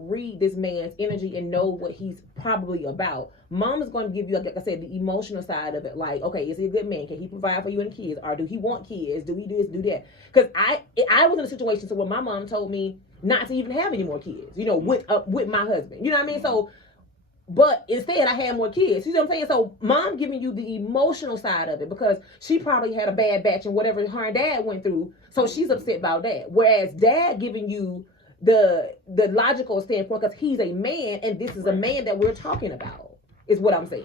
read this man's energy and know what he's probably about. Mom is going to give you, like I said, the emotional side of it. Like, okay, is he a good man? Can he provide for you and the kids? Or do he want kids? Do he do this, do that? Because I was in a situation where my mom told me not to even have any more kids, with my husband. You know what I mean? So, but instead I had more kids. You know what I'm saying? So mom giving you the emotional side of it because she probably had a bad batch and whatever her and dad went through. So she's upset about that. Whereas dad giving you the logical standpoint because he's a man and this is a man that we're talking about, is what I'm saying.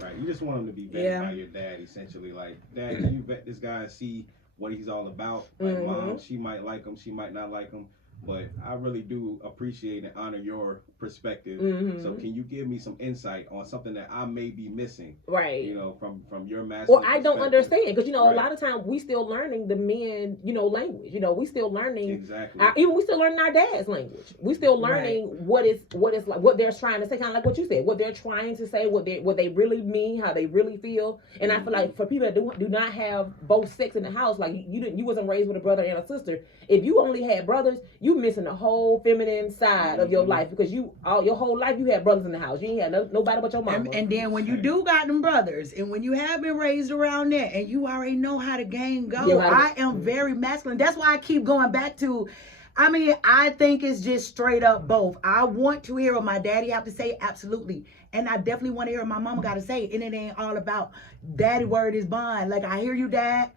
Right. You just want him to be vetted by your dad, essentially. Like, Dad, can you vet this guy and see what he's all about? Like, Mom, she might like him, she might not like him. But I really do appreciate and honor your perspective. So can you give me some insight on something that I may be missing? Right. From your master. Or I don't understand because a lot of times we still learning the men, language. We still learning. Exactly. Even we still learning our dad's language. We still learning what is like, what they're trying to say, kind of like what you said, what they're trying to say, what they really mean, how they really feel. And I feel like for people that do not have both sex in the house, like you wasn't raised with a brother and a sister. If you only had brothers, you missing the whole feminine side of your life because your whole life you had brothers in the house. You ain't had nobody but your mama. And then when you do got them brothers, and when you have been raised around there, and you already know how the game go, I am very masculine. That's why I keep going back to. I think it's just straight up both. I want to hear what my daddy have to say, absolutely. And I definitely want to hear what my mama got to say. And it ain't all about daddy word is bond. Like, I hear you, dad.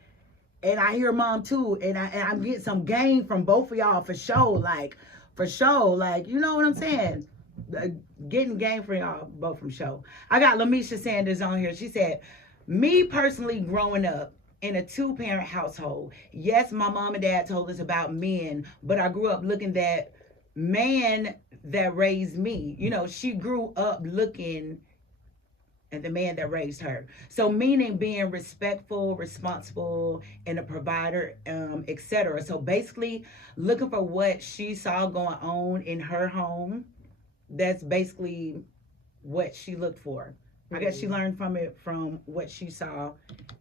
And I hear mom too, and I'm getting some gain from both of y'all for sure. Like, you know what I'm saying? Getting gain from y'all both from show. I got Lamisha Sanders on here. She said, me personally growing up in a 2-parent household, yes, my mom and dad told us about men, but I grew up looking that man that raised me, she grew up looking and the man that raised her. So meaning being respectful, responsible, and a provider, etc. So basically looking for what she saw going on in her home. That's basically what she looked for. I guess she learned from what she saw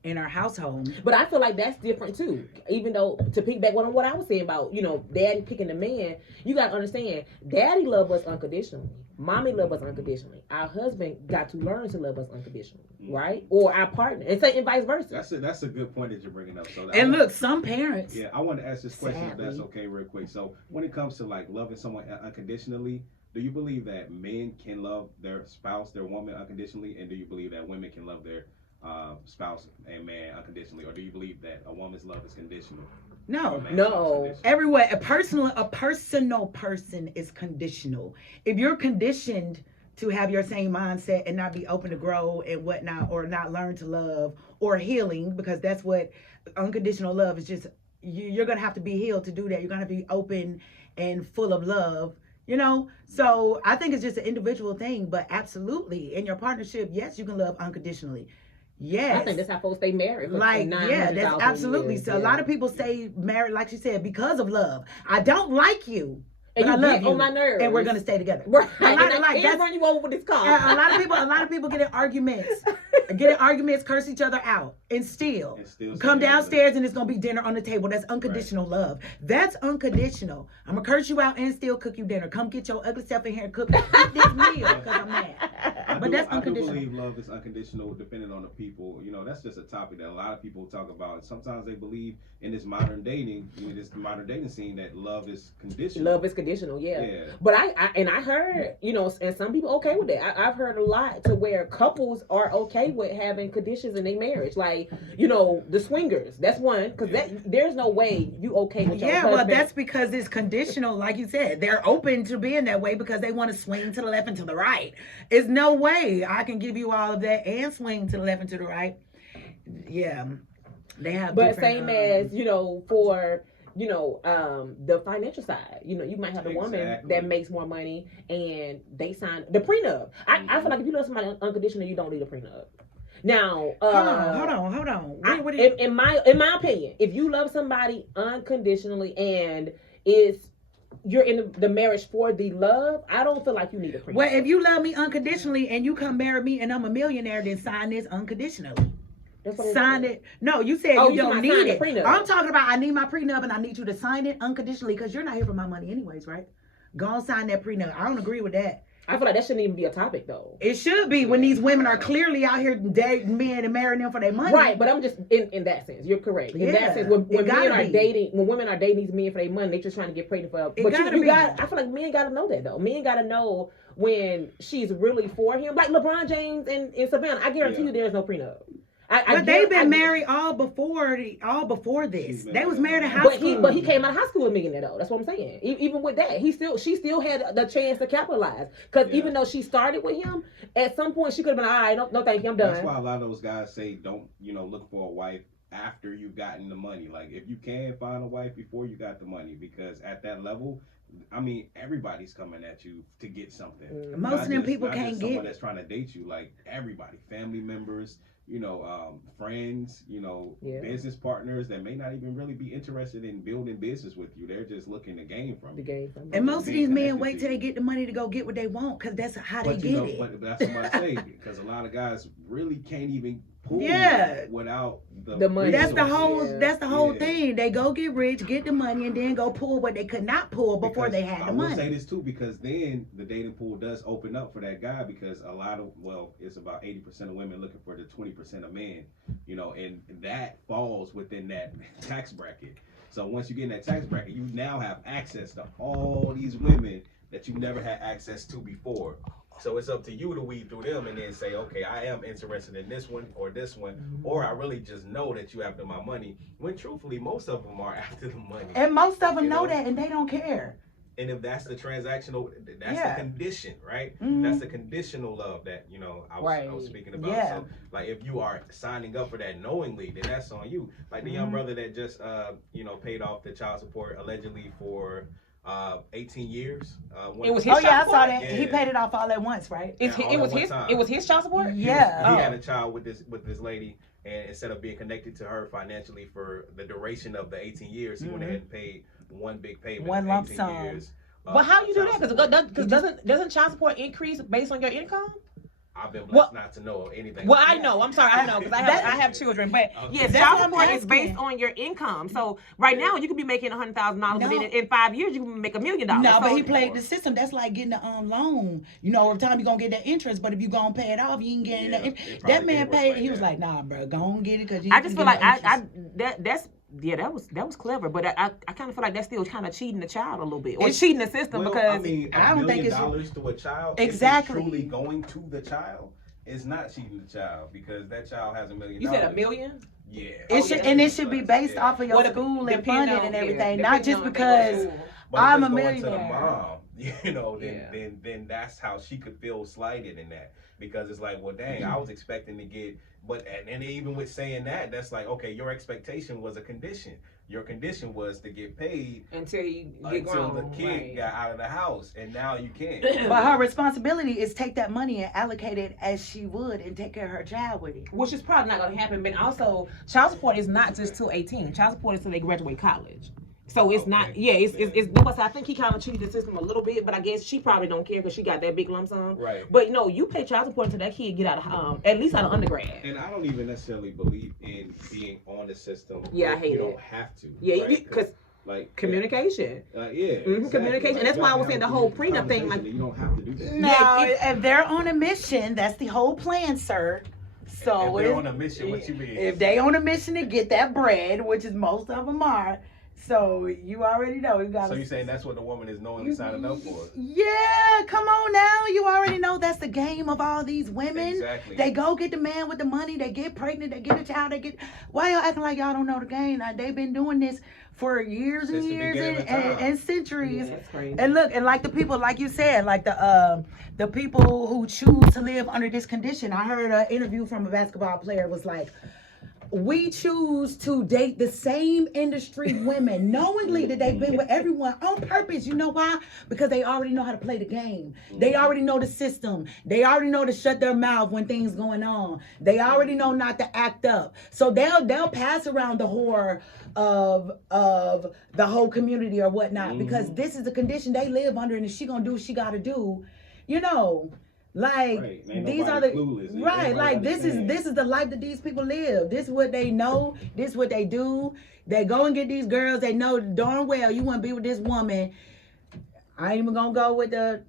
in her household. But I feel like that's different too. Even though, to piggyback on what I was saying about, daddy picking the man, you got to understand, daddy love us unconditionally. Mommy love us unconditionally. Our husband got to learn to love us unconditionally, right? Or our partner, and vice versa. That's a good point that you're bringing up. So look, some parents. Yeah, I want to ask this question, if that's okay, real quick. So when it comes to like loving someone unconditionally, do you believe that men can love their spouse, their woman unconditionally, and do you believe that women can love their spouse and man unconditionally, or do you believe that a woman's love is conditional? No. Everywhere, a personal person is conditional. If you're conditioned to have your same mindset and not be open to grow and whatnot, or not learn to love or healing, because that's what unconditional love is. Just you're gonna have to be healed to do that. You're gonna be open and full of love. So I think it's just an individual thing, but absolutely in your partnership, yes, you can love unconditionally. Yes. I think that's how folks stay married. That's absolutely. So a lot of people stay married, like she said, because of love. I don't like you, but I love you, on my nerves, and we're gonna stay together. Right. I can't run you over with this car. A lot of people get in arguments get in arguments, curse each other out, and still come downstairs and it's gonna be dinner on the table. That's unconditional love. That's unconditional. I'm gonna curse you out and still cook you dinner. Come get your ugly self in here and cook this meal because I'm mad. But that's unconditional. I do believe love is unconditional depending on the people. You know, that's just a topic that a lot of people talk about. And sometimes they believe in this modern dating, this modern dating scene, that love is conditional. Love is conditional, yeah. But I heard, you know, and some people okay with that. I've heard a lot to where couples are okay with having conditions in their marriage, like, you know, the swingers. That's one, because there's no way you okay with your husband. Well, that's because it's conditional, like you said. They're open to being that way because they want to swing to the left and to the right. It's no way I can give you all of that and swing to the left and to the right. Yeah, they have. But same as, you know, for, you know, the financial side, you know, you might have a woman that makes more money and they sign the prenup. I feel like if you love somebody unconditionally, you don't need a prenup. Now, hold on. In my opinion, if you love somebody unconditionally and you're in the marriage for the love, I don't feel like you need a prenup. Well, if you love me unconditionally and you come marry me and I'm a millionaire, then sign this unconditionally. Sign it. No, you said you don't need it. I'm talking about I need my prenup and I need you to sign it unconditionally because you're not here for my money anyways, right? Go on, sign that prenup. I don't agree with that. I feel like that shouldn't even be a topic though. It should be when these women are clearly out here dating men and marrying them for their money. Right, but I'm just in that sense. You're correct. In that sense, when women are dating these men for their money, they're just trying to get pregnant for. But I feel like men gotta know that though. Men gotta know when she's really for him. Like LeBron James and Savannah, I guarantee you there's no prenup. But they've been married all before this. They was married in high school. But he came out of high school a millionaire though. That's what I'm saying. Even with that, she still had the chance to capitalize. Because even though she started with him, at some point she could have been, all right, no thank you, I'm done. That's why a lot of those guys say don't, look for a wife after you've gotten the money. Like if you can find a wife before you got the money, because at that level, I mean, everybody's coming at you to get something. Most of them people can't get someone that's trying to date you. Like everybody, family members, friends, business partners that may not even really be interested in building business with you. They're just looking to gain from you. And most of these men wait till they get the money to go get what they want because that's how they get it. But that's what I say, because a lot of guys really can't even pull without the money. That's the whole thing. They go get rich, get the money, and then go pull what they could not pull before they had the money. I will say this too, because then the dating pool does open up for that guy, because it's about 80% of women looking for the 20% of men, and that falls within that tax bracket. So once you get in that tax bracket, you now have access to all these women that you never had access to before. So it's up to you to weed through them and then say, okay, I am interested in this one, or I really just know that you after my money. When truthfully, most of them are after the money. And most of them know that and they don't care. And if that's the transactional, that's the condition, right? Mm-hmm. That's the conditional love that, I was speaking about. Yeah. So, like, if you are signing up for that knowingly, then that's on you. Like the young brother that just, paid off the child support allegedly for 18 years. It was his child support? I saw that. Yeah. He paid it off all at once, right? It was his child support? Yeah. He had a child with this lady, and instead of being connected to her financially for the duration of the 18 years, he went ahead and paid one big payment. One lump sum. Years, but how you do that? Because doesn't child support increase based on your income? I've been blessed not to know anything. Well, I know. I'm sorry. I know because I have children. But yes, child support is based on your income. So right now you could be making $100,000, but then in 5 years you can make $1 million. No, but he played the system. That's like getting a loan. Over time you're gonna get that interest, but if you gonna pay it off, you ain't getting that. That man paid. He was like, nah, bro, go on get it because I just feel like that was clever, but I kind of feel like that's still kind of cheating the child a little bit, or cheating the system because I don't think it's $1 million to a child. Exactly. If it's truly going to the child, it's not cheating the child because that child has $1 million. You said $1 million? Yeah. It should be based off of your school and funding and everything, not just because I'm a millionaire. To the mom, then that's how she could feel slighted in that, because it's like, well, dang, I was expecting to get. But and even with saying that, that's like, okay, your expectation was a condition. Your condition was to get paid until the kid got out of the house, and now you can't. But her responsibility is take that money and allocate it as she would and take care of her child with it. Which is probably not going to happen. But also, child support is not just till 18. Child support is till they graduate college. So it's not, yeah, it's because I think he kind of cheated the system a little bit, but I guess she probably don't care because she got that big lump sum. Right. But no, you pay child support until that kid get out of at least out of undergrad. And I don't even necessarily believe in being on the system. Yeah, I hate you it. You don't have to. Yeah, right? because like communication. Exactly. Communication, and that's why I was saying the whole prenup thing. Like, you don't have to do that. No, if they're on a mission, that's the whole plan, sir. So if they're on a mission, what you mean? If they on a mission to get that bread, which is most of them are, so you already know you got. So you saying that's what the woman is knowingly signing up for? Yeah, come on now. You already know that's the game of all these women. Exactly. They go get the man with the money. They get pregnant. They get a child. They get. Why y'all acting like y'all don't know the game? Now, they've been doing this for years and years and centuries. Yeah, that's crazy. And look, and like the people, like you said, like the people who choose to live under this condition. I heard an interview from a basketball player. It was like, we choose to date the same industry women knowingly that they've been with everyone on purpose. You know why? Because they already know how to play the game. They already know the system. They already know to shut their mouth when things going on. They already know not to act up. So they'll pass around the horror of the whole community or whatnot, because this is the condition they live under, and if she gonna do what she gotta do, you know. Like these are the like this is the life that these people live. This is what they know. This is what they do. They go and get these girls. They know darn well you want to be with this woman. I ain't even gonna go with the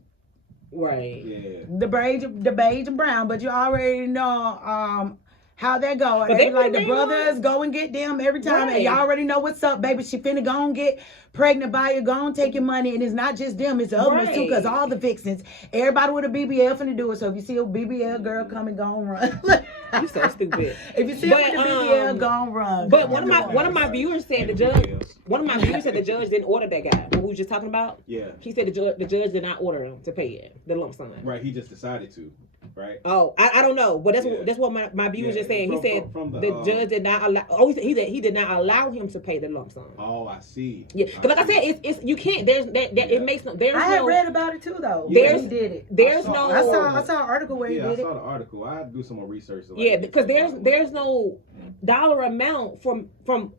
beige and brown, but you already know how that go. But they like the brothers go and get them every time, and y'all already know what's up, baby. She finna go and get pregnant by you, go and take your money, and it's not just them, it's the other ones too, because all the vixens, everybody with a BBL finna do it. So if you see a BBL girl come and go and run. You so stupid. If you see her with a BBL, go and run. But one of my viewers said the judge didn't order that guy. What we were just talking about? Yeah. He said the judge did not order him to pay it, the lump sum. Right, he just decided to. Right. Oh, I don't know, but that's what my viewer was just saying. He said the judge did not allow. Oh, he did not allow him to pay the lump sum. Oh, I see. Yeah, because like I said, it's you can't. There's that it makes no. There's I had read about it too, though. He did it. There's I saw an article where he did it. I saw the article. I had to do some more research. Because there's no dollar amount from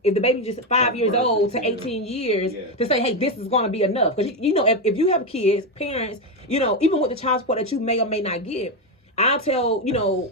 if the baby's just 5 years old to 18 years to say, hey, this is going to be enough. Because you know, if you have kids, parents, you know, even with the child support that you may or may not get. I'll tell, you know,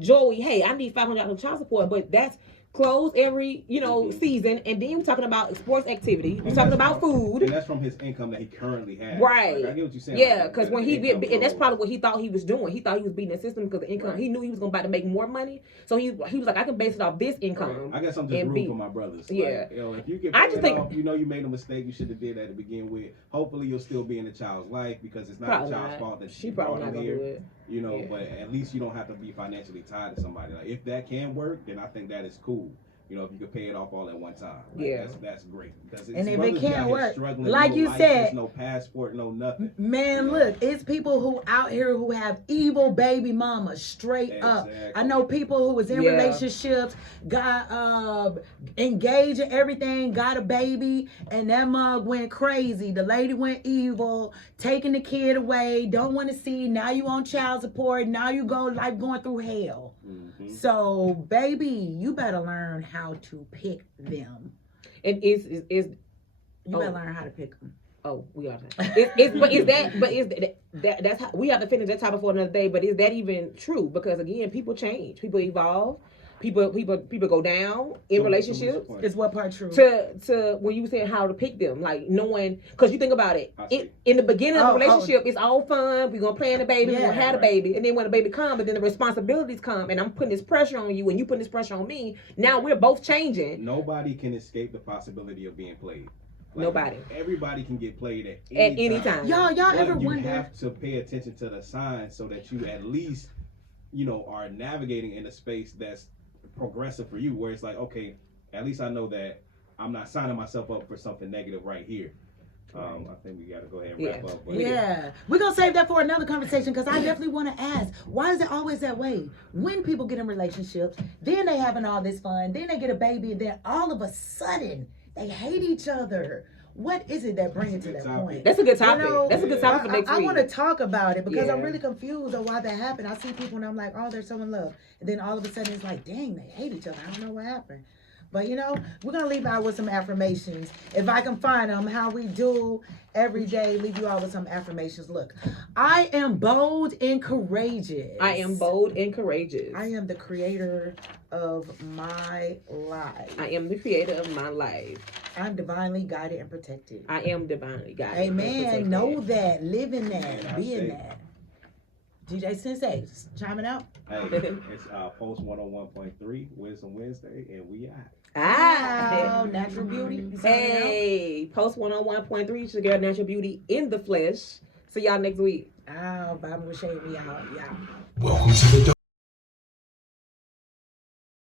Joey, hey, I need $500 of child support, but that's clothes every, season. And then we're talking about sports activity. We're talking about food. And that's from his income that he currently has. Right. Like, I get what you're saying. Yeah, because when and that's probably what he thought he was doing. He thought he was beating the system because the income, he knew he was going to make more money. So he was like, I can base it off this income. Right. I guess I'm just rooting for my brothers. Yeah. Like, if you get paid off, you know you made a mistake you should have did that to begin with. Hopefully you'll still be in the child's life because it's not the child's fault that she probably brought not him gonna here. do it. You know, but at least you don't have to be financially tied to somebody. Like if that can work, then I think that is cool. You know, if you could pay it off all at one time, that's great. And if it can't work, like you said, there's no passport, no nothing. Man, look, it's people who out here who have evil baby mamas, straight up. I know people who was in relationships, got engaged and everything, got a baby, and that mug went crazy. The lady went evil, taking the kid away, don't want to see. Now you on child support. Now you going through hell. So, baby, you better learn how to pick them. And you better learn how to pick them. Oh, we are. That's how we have to finish that topic for another day. But is that even true? Because again, people change, people evolve. People go down in relationships. Is what part true? To when you saying how to pick them, like knowing, because you think about it, in the beginning of the relationship, it's all fun. We're gonna plan the baby, we're gonna have the baby, and then when the baby comes, but then the responsibilities come, and I'm putting this pressure on you, and you putting this pressure on me. Now we're both changing. Nobody can escape the possibility of being played. Like, nobody. Everybody can get played at any time. Y'all ever wonder? You have to pay attention to the signs so that you at least, are navigating in a space that's progressive for you, where it's like, okay, at least I know that I'm not signing myself up for something negative right here. I think we got to go ahead and wrap up. But we're going to save that for another conversation, because I definitely want to ask, why is it always that way? When people get in relationships, then they having all this fun, then they get a baby, and then all of a sudden, they hate each other. What is it that brings it to that point? That's a good topic. That's a good topic for next week. I want to talk about it because I'm really confused on why that happened. I see people and I'm like, oh, they're so in love. And then all of a sudden it's like, dang, they hate each other. I don't know what happened. But you know, we're gonna leave out with some affirmations. If I can find them, how we do every day, leave you out with some affirmations. Look, I am bold and courageous. I am bold and courageous. I am the creator of my life. I am the creator of my life. I'm divinely guided and protected. I am divinely guided. and Amen. protected. Know that. Live in that. Yeah, Be in I that. DJ Sensei, chiming out. Hey, it's Post 101.3 Wisdom Wednesday, and we out. Wow, natural beauty. You signing out? Hey, Post 101.3, it's your girl Natural Beauty in the flesh. See y'all next week. Oh, Bobby was shading me out. Yeah. Welcome to the